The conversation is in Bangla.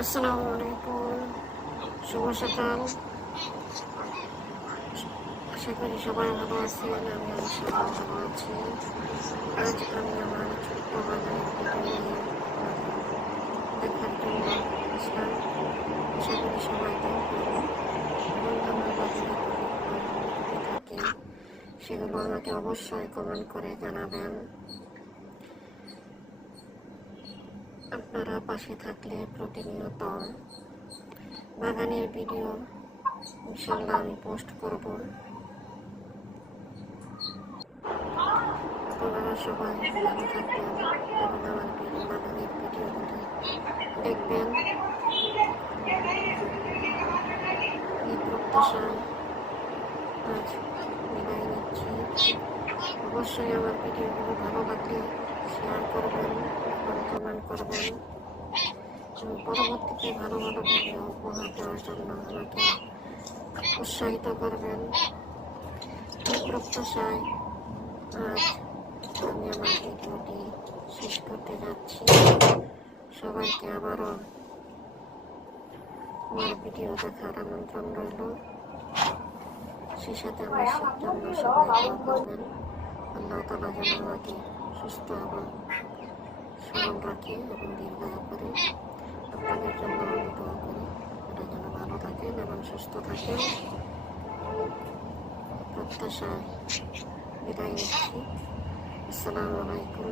আসসালামু আলাইকুম, শুভ সকাল। আশা করি সবাই ভালো আছেন। আমি ইনশাআল্লাহ ভালো আছি। আজ আমি আমার ছোট্ট বাগানের ভিডিও নিয়ে দেখার জন্য আসলাম। আশা করি সবাই দেখবেন এবং আমার বাগানে যদি থাকে সেগুলো আমাকে অবশ্যই কমেন্ট করে জানাবেন। আপনারা পাশে থাকলে প্রতিনিয়ত বাগানের ভিডিও ইনশাআল্লাহ আমি পোস্ট করব। আপনারা সবাই ভালো থাকবেন এবং আমার বাগানের ভিডিওগুলি দেখবেন এই প্রত্যাশায় আজ বিদায় নিচ্ছি। অবশ্যই আমার ভিডিওগুলো ভালো লাগলে শেয়ার করবেন এবং কমেন্ট করবেন এবং পরবর্তীতে ভালো ভালো ভিডিও উপহার দেওয়ার জন্য আমাকে উৎসাহিত করবেন। এই প্রত্যাশায় আজ আমি আমার ভিডিওটি শেষ করতে যাচ্ছি। সবাইকে আবারও আমার ভিডিও দেখার আমন্ত্রণ রইল। সেই সাথে আমার জন্য সবাই দোয়া করবেন। আল্লাহ তাআলা যেন আমাকে সুস্থ এবং সবল রাখে এবং দীর্ঘায়ু করে। আপনাদের জন্য আমি দোয়া করি আপনারা যেন ভালো থাকেন এবং সুস্থ থাকেন। প্রত্যাশায় বিদায় নিচ্ছি। আসসালামু আলাইকুম।